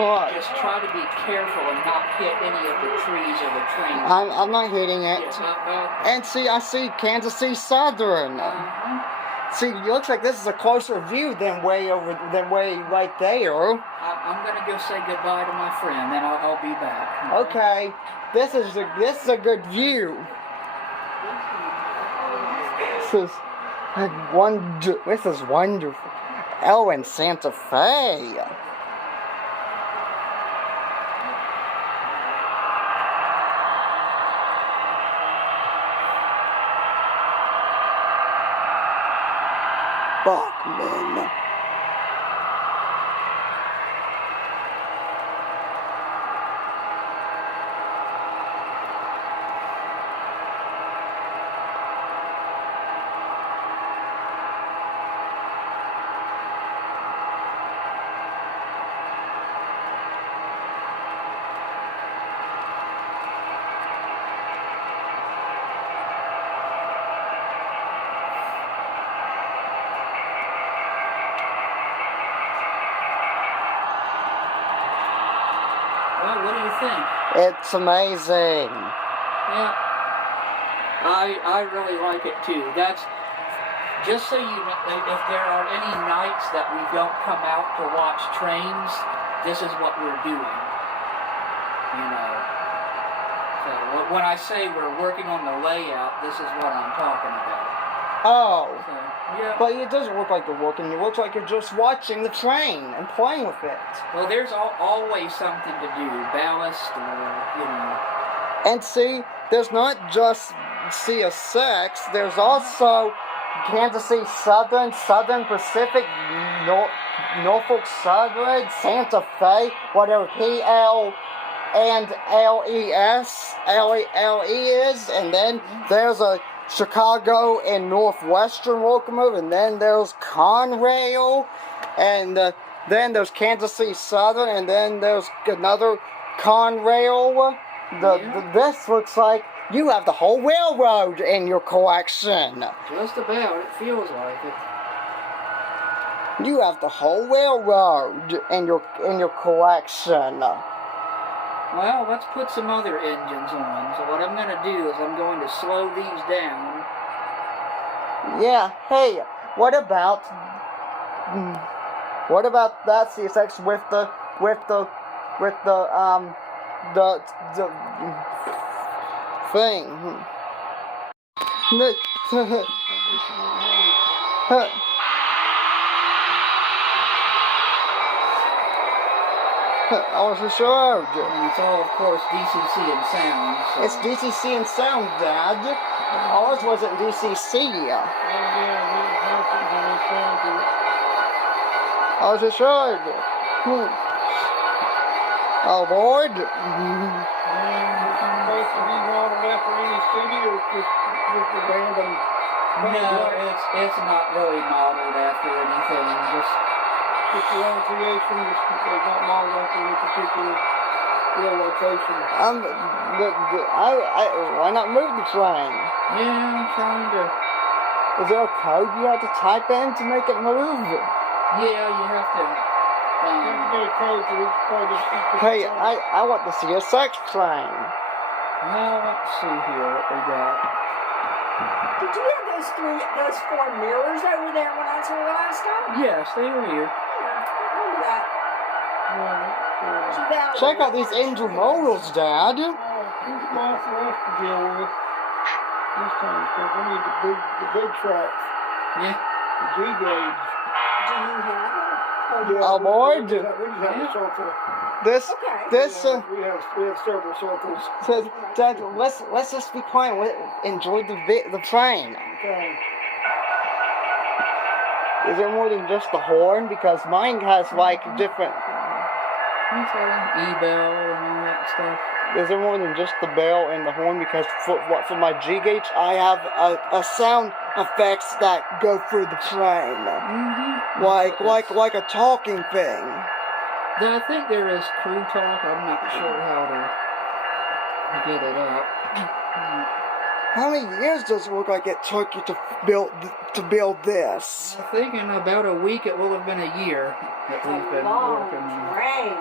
What? Just try to be careful and not hit any of the trees or the trains. I'm not hitting it. Yeah, And see, I see Kansas City Southern. See, it looks like this is a closer view than way right there. I'm gonna go say goodbye to my friend, then I'll be back. Okay, this is a good view. This is wonderful. Oh, and Santa Fe. Bachman. Well, what do you think? It's amazing. Yeah, I really like it too. That's just so you know, if there are any nights that we don't come out to watch trains, this is what we're doing. You know. So when I say we're working on the layout, this is what I'm talking about. Oh. So, yeah. But it doesn't look like you're working. It looks like you're just watching the train and playing with it. Well, there's always something to do, ballast or, you know. And see, there's not just CSX, there's also Kansas City Southern, Southern Pacific, Norfolk Southern, Santa Fe, whatever PL and LE is, and then there's a Chicago and Northwestern locomotive, and then there's Conrail, and then there's Kansas City Southern, and then there's another Conrail. This looks like you have the whole railroad in your collection. Just about, it feels like it. You have the whole railroad in your collection. Well, let's put some other engines on. So what I'm going to do is I'm going to slow these down. Yeah, hey, what about that CSX with the thing? I wasn't sure. And it's all, of course, DCC and sound. So. It's DCC and sound, Dad. Ours wasn't DCC. I was assured. Oh, Lord. No, it's not really modeled after anything. Just the own creation, it's not modeled after any particular real location. Why not move the train? Yeah, I'm trying to. Is there a code you have to type in to make it move? Yeah, you have to. Hey, I want the CSX train. Well, let's see here what we got. Did you have those four mirrors over there when I was here last time? Yes, they were here. Remember that? Check out these angel modals, Dad. There's small for us to deal with this time, because we need the big track. Yeah. The G gauge. Do you have it? Oh, Lord. We just have a circle. This We have several circles. Dad, let's just be quiet. Enjoy the train. Okay. Is there more than just the horn? Because mine has like different. E-bell and all that stuff. Is there more than just the bell and the horn? Because for my G gauge, I have a sound effects that go through the train, like a talking thing. I think there is crew talk. I'm not sure how to get it up. How many years does it look like it took you to build this? I think in about a week it will have been a year that we've been working on it. Train.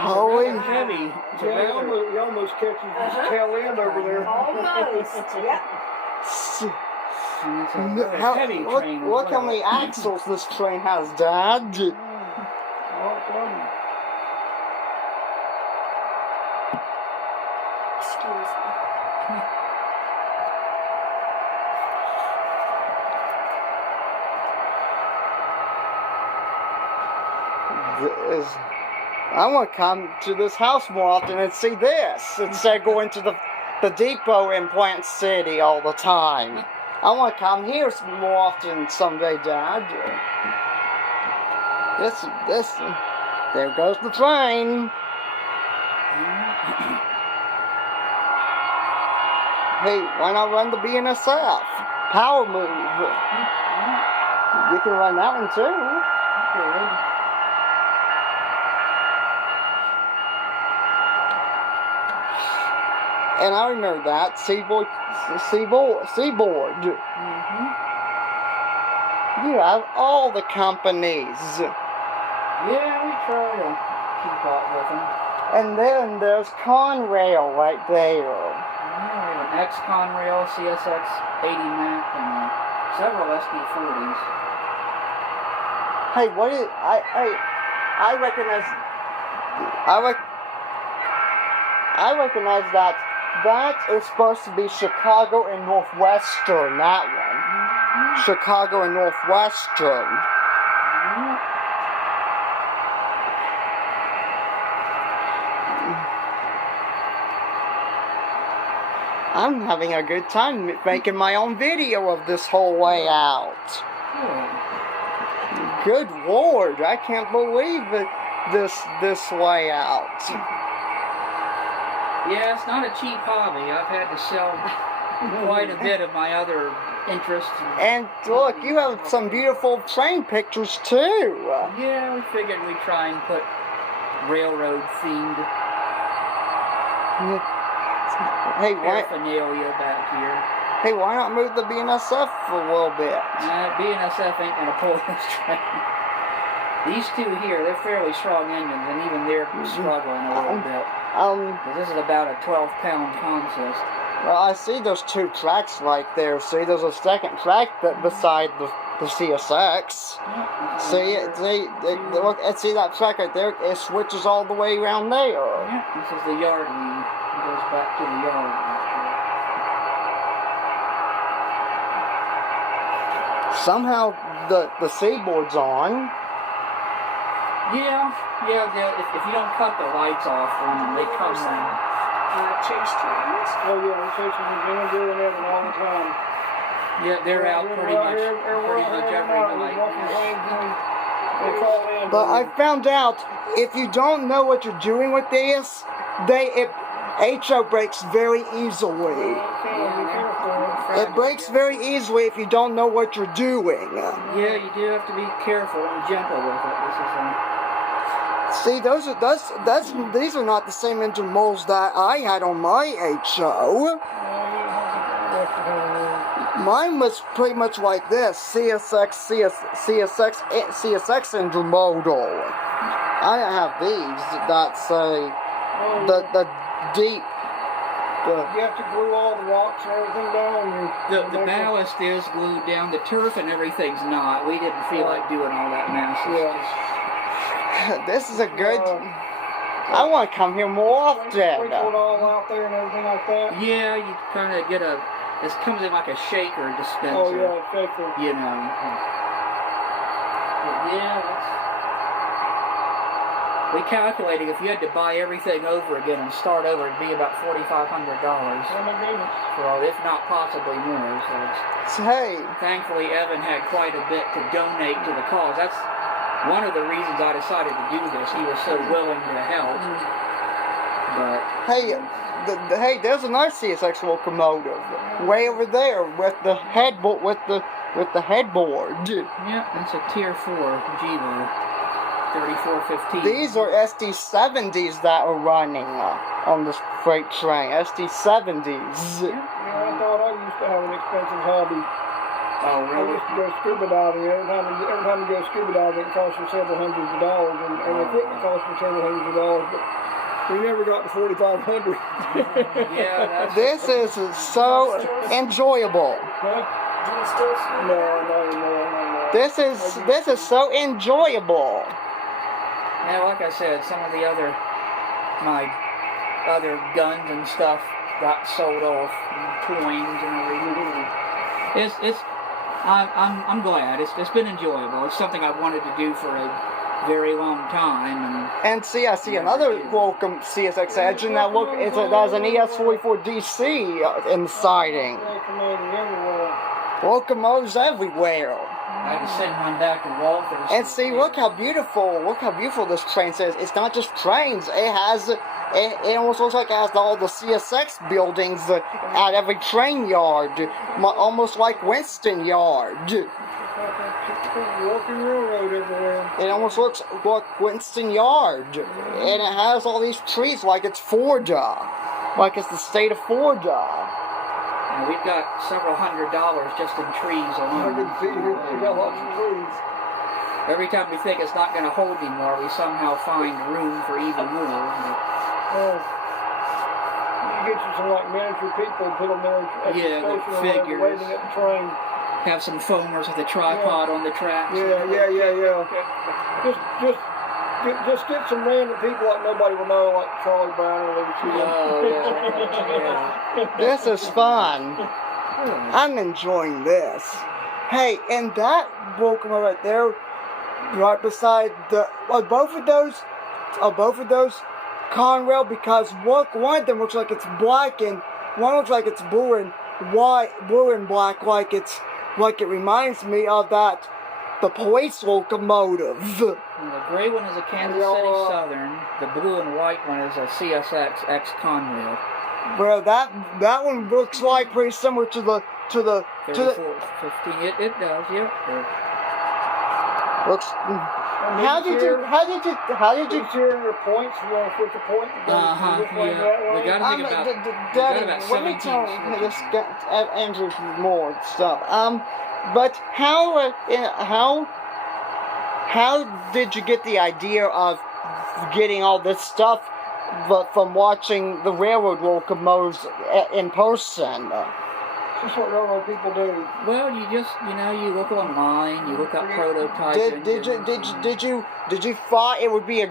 Holy. Rather heavy. It's a Yeah, rather- he almost catches his tail end over there. Almost. Yep. S- it's a rather How, heavy look, train as look how well. many axles this train has, Dad. Oh, funny. Excuse me. I want to come to this house more often and see this instead of going to the depot in Plant City all the time. I want to come here more often someday, Dad. There goes the train. Hey, why not run the BNSF? Power move. You can run that one too. And I remember that Seaboard. You have all the companies, Yeah, we try to keep up with them. and then there's Conrail right there. Yeah, we have an X-Conrail, CSX 80 Mac, and several SD40s. Hey, what is I recognize. I recognize that. That is supposed to be Chicago and Northwestern. That one. Chicago and Northwestern. I'm having a good time making my own video of this whole way out. Good Lord, I can't believe it, this way out. Yeah, it's not a cheap hobby. I've had to sell quite a bit of my other interests. And look, you have some beautiful train pictures too. Yeah, we figured we'd try and put railroad themed Hey, why? paraphernalia back here. Hey, why not move the BNSF for a little bit? BNSF ain't gonna pull this train. These two here, they're fairly strong engines, and even they're struggling a little bit. 'Cause this is about a 12-pound consist. Well, I see those two tracks right there. See, there's a second track that beside the CSX. See, look, and see that track right there? It switches all the way around there. Yeah, this is the yard lead. It goes back to the yard. Somehow the Seaboard's on. Yeah. If you don't cut the lights off on them, they come on. Chase trains. Oh yeah, we're chasing the van doing that all the time. Yeah, they're out pretty much every night. They call in. But I found out if you don't know what you're doing with this, HO breaks very easily. It breaks very easily if you don't know what you're doing. Yeah, you do have to be careful and gentle with it. This is See, these are not the same engine molds that I had on my HO. Mine was pretty much like this, CSX engine model. I have these that say the deep. You have to glue all the rocks and everything down. the ballast is glued down. The turf and everything's not. We didn't feel like doing all that mess. It's This is a good. I want to come here more often. Sprinkle it all out there and everything like that. Yeah, you kind of get a. This comes in like a shaker dispenser. Oh yeah, shaker. You know. But yeah, we calculated if you had to buy everything over again and start over, it'd be about $4,500. Oh my goodness. For all, if not possibly more. So it's, Hey, thankfully, Evan had quite a bit to donate to the cause. That's one of the reasons I decided to do this. He was so willing to help. But hey, there's a nice CSX locomotive way over there with the headboard with the headboard. yeah, it's a Tier 4 Gevo 3415. These are SD70s that are running on this freight train. SD70s. Yeah, I thought I used to have an expensive hobby. Oh, I really? used to go scuba diving. Every time you go scuba diving, it costs you several hundreds of dollars, and the equipment costs you several hundreds of dollars. But we never got to 4,500. Yeah, that's... This is so enjoyable. Huh? Do you still scuba dive? No. This is so enjoyable. Yeah, like I said, some of my other guns and stuff got sold off, and coins and everything. I'm glad. It's been enjoyable. It's something I've wanted to do for a very long time. And see, I see another Welcome CSX engine that has an ES44DC in the siding. Locomotives everywhere. I had to send one back to Walters. And see, look how beautiful this train is. It's not just trains. It almost looks like it has all the CSX buildings at every train yard, almost like Winston Yard. Walking railroad everywhere. It almost looks like Winston Yard, and it has all these trees like it's Florida, like it's the state of Florida. And we've got several $100 just in trees I alone. can see here, we got lots of trees. Every time we think it's not going to hold anymore, we somehow find room for even more. Well, you get you some like miniature people, put them there at the Yeah, the station or whatever, figures. waiting at the train. Have some foamers with a tripod on the tracks. Yeah. Just get some random people like nobody will know, like Charlie Brown or Liberty. Oh, yeah. This is fun. I'm enjoying this. Hey, and that locomotive right there, right beside both of those Conrail, because look, one of them looks like it's black and one looks like it's blue and black, like it reminds me of the police locomotive. And the gray one is a Kansas City Southern. The blue and white one is a CSX X Conrail. Well, that one looks like pretty similar to the 34, 15. It does, yep. looks. How did you? Interior points. You want to switch a point? Yeah. We got to think about. Daddy, about let me 17 tell switches. this guy, Andrew more stuff. But how did you get the idea of getting all this stuff from watching the railroad locomotives in person? Just what railroad people do. Well, you look online, you look up prototype. Did you thought it would be a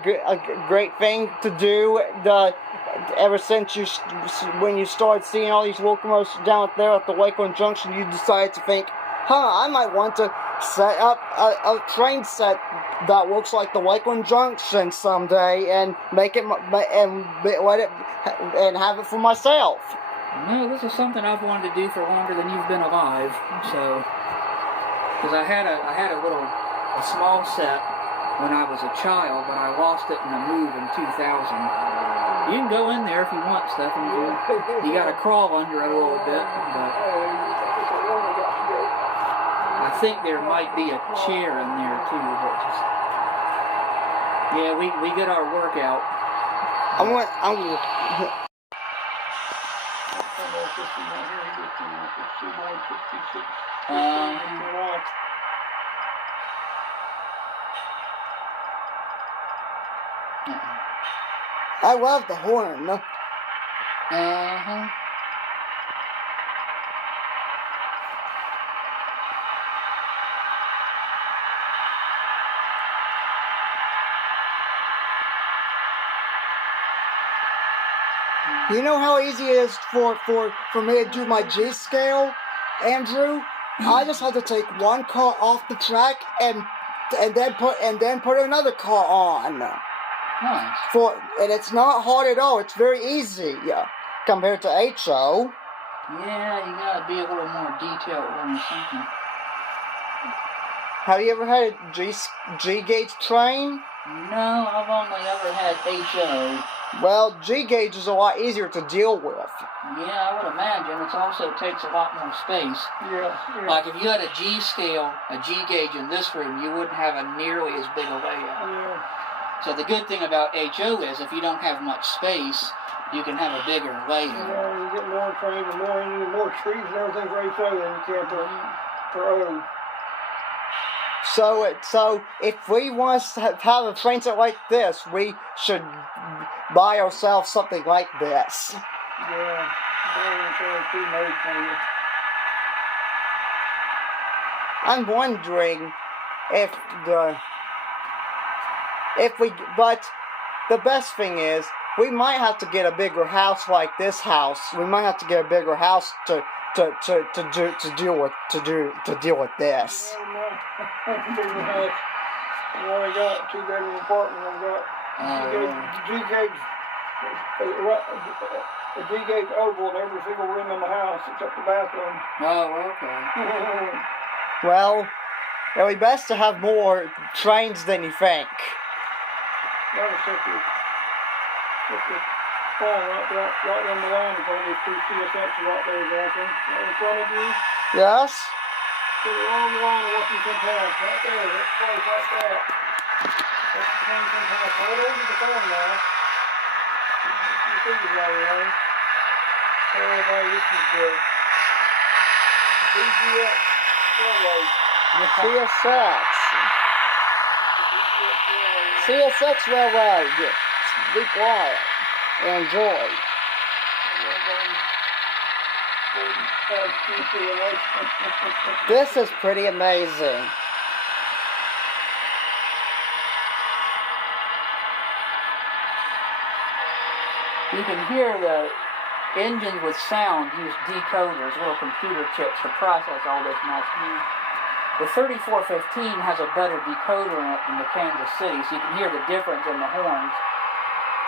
great thing to do? Ever since when you started seeing all these locomotives down there at the Lakeland Junction, you decided to think, I might want to set up a train set that looks like the Lakeland Junction someday and make it and have it for myself. No, this is something I've wanted to do for longer than you've been alive. So, because I had a small set when I was a child, but I lost it in a move in 2000. You can go in there if you want stuff, and you got to crawl under it a little bit. But I think there might be a chair in there too. But we get our workout. I love the horn. You know how easy it is for me to do my G scale, Andrew? I just had to take one car off the track and then put another car on. Nice. And it's not hard at all. It's very easy compared to HO. Yeah, you gotta be a little more detailed or something. Have you ever had a G gauge train? No, I've only ever had HO. Well, G gauge is a lot easier to deal with. Yeah, I would imagine. It also takes a lot more space. Yeah. Like if you had a G scale, a G gauge in this room, you wouldn't have a nearly as big a layout. Yeah. So the good thing about HO is if you don't have much space, you can have a bigger layout. You get more trains and more trees and everything for HO than you can for for So if we want to have a train set like this, we should buy ourselves something like this. Yeah, it's pre-made for you. I'm wondering but the best thing is we might have to get a bigger house like this house. We might have to get a bigger house to deal with this. Bigger house. We already got 2-bedroom apartment. We got a G-gauge oval in every single room in the house except the bathroom. Oh, okay. Well, it'll be best to have more trains than you think. That was such a farm right on the line is only 2 CSX right there, exactly. Right in front of you. Yes? So the long line of Washington Pass, right there, that place like that. That's the Washington Pass, right over the farm now. You figure right away. Tell everybody this is the BGX Railroad. The CSX. CSX Railroad. Be quiet. Enjoy. This is pretty amazing. You can hear the engines with sound use decoders, little computer chips to process all this mess. The 3415 has a better decoder in it than the Kansas City, so you can hear the difference in the horns.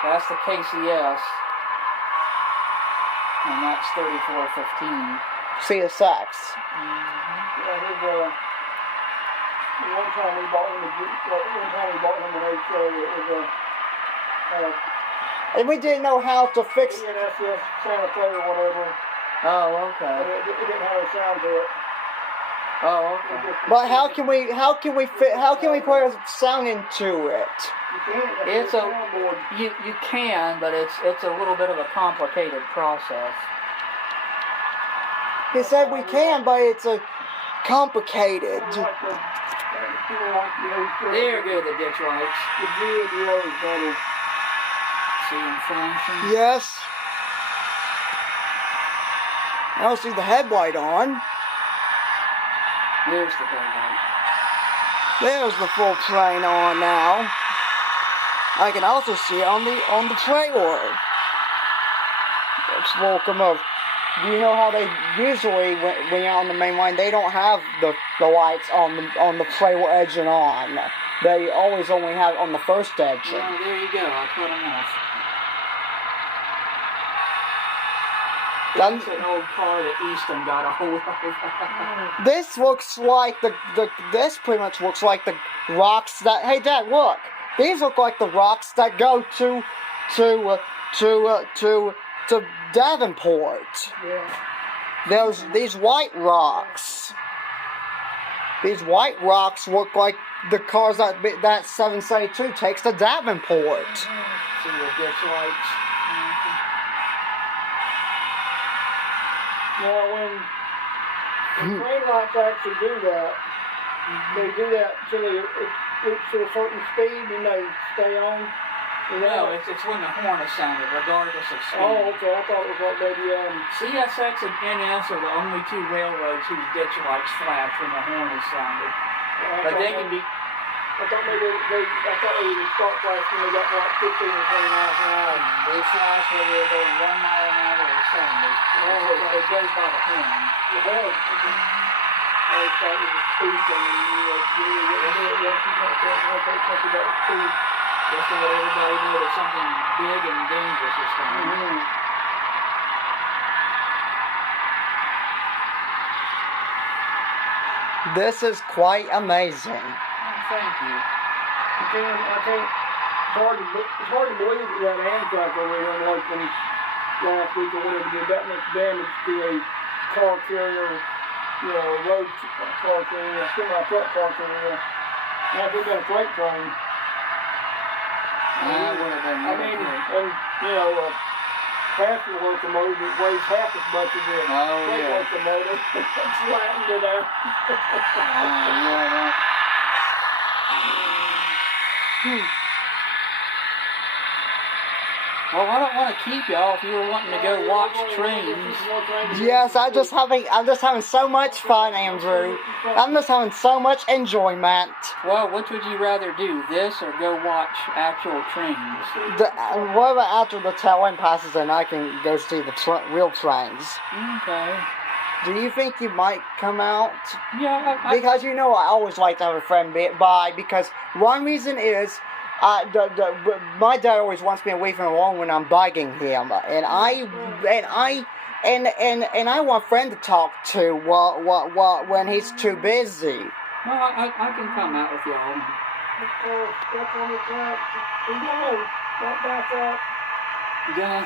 That's the KCS, and that's 3415. CSX. Yeah, there's one time we bought him an HO. It was And we didn't know how to fix. ENSS Santa Fe or whatever. Oh, But okay. it didn't have a sound to it. Oh, okay. But how can we put a sound into it? You can't. It's That's a- the soundboard. You can, but it's a little bit of a complicated process. He said we can, but it's a complicated. There go the ditch lights. The G and the O is better. Seeing function. Yes. I don't see the headlight on. There's the headlight. There's the full train on now. I can also see it on the trailer. It's locomotive. You know how they usually when you're on the main line, they don't have the lights on the trailer engine on. They always only have it on the first engine. Well, there you go. I cut them off. That's an old car that Easton got a hold of. This looks like this pretty much looks like the rocks that. Hey, Dad, look. These look like the rocks that go to Davenport. Yeah. These white rocks. These white rocks look like the cars that 772 takes to Davenport. See the ditch lights. Now, when train lights actually do that, they do that till they reach to a certain speed and they stay on. No, it's when the horn is sounded, regardless of speed. Oh, okay. I thought it was like maybe CSX and NS are the only two railroads whose ditch lights flash when the horn is sounded. But they can be. I thought maybe I thought they would start flashing when they got like 15 or 20 miles an hour. They flash whether they go 1 mile an hour or 70. It goes by the horn. It does. I thought it was speed and speed. Just to let everybody know that something big and dangerous is coming. This is quite amazing. Thank you. It's hard to believe that Amtrak over there in Lakeland last week or whatever did that much damage to a car carrier, road car carrier, a semi-truck car carrier. Now if it been a freight train. That would have been I mean, and passenger locomotive that weighs half as much as a Oh, freight yeah. locomotive. It's flattened it out. Yeah, well, I don't want to keep y'all if you were wanting to go watch trains. Yes, I'm just having so much fun, Andrew. I'm just having so much enjoyment. Well, which would you rather do, this or go watch actual trains? What about after the tail end passes and I can go see the real trains? Okay. Do you think you might come out? Yeah, Because I always like to have a friend by, because one reason is my dad always wants me to leave him alone when I'm bugging him, and I want a friend to talk to when he's too busy. well, I can come out with y'all. Step on the ground. No, don't back up. Yeah,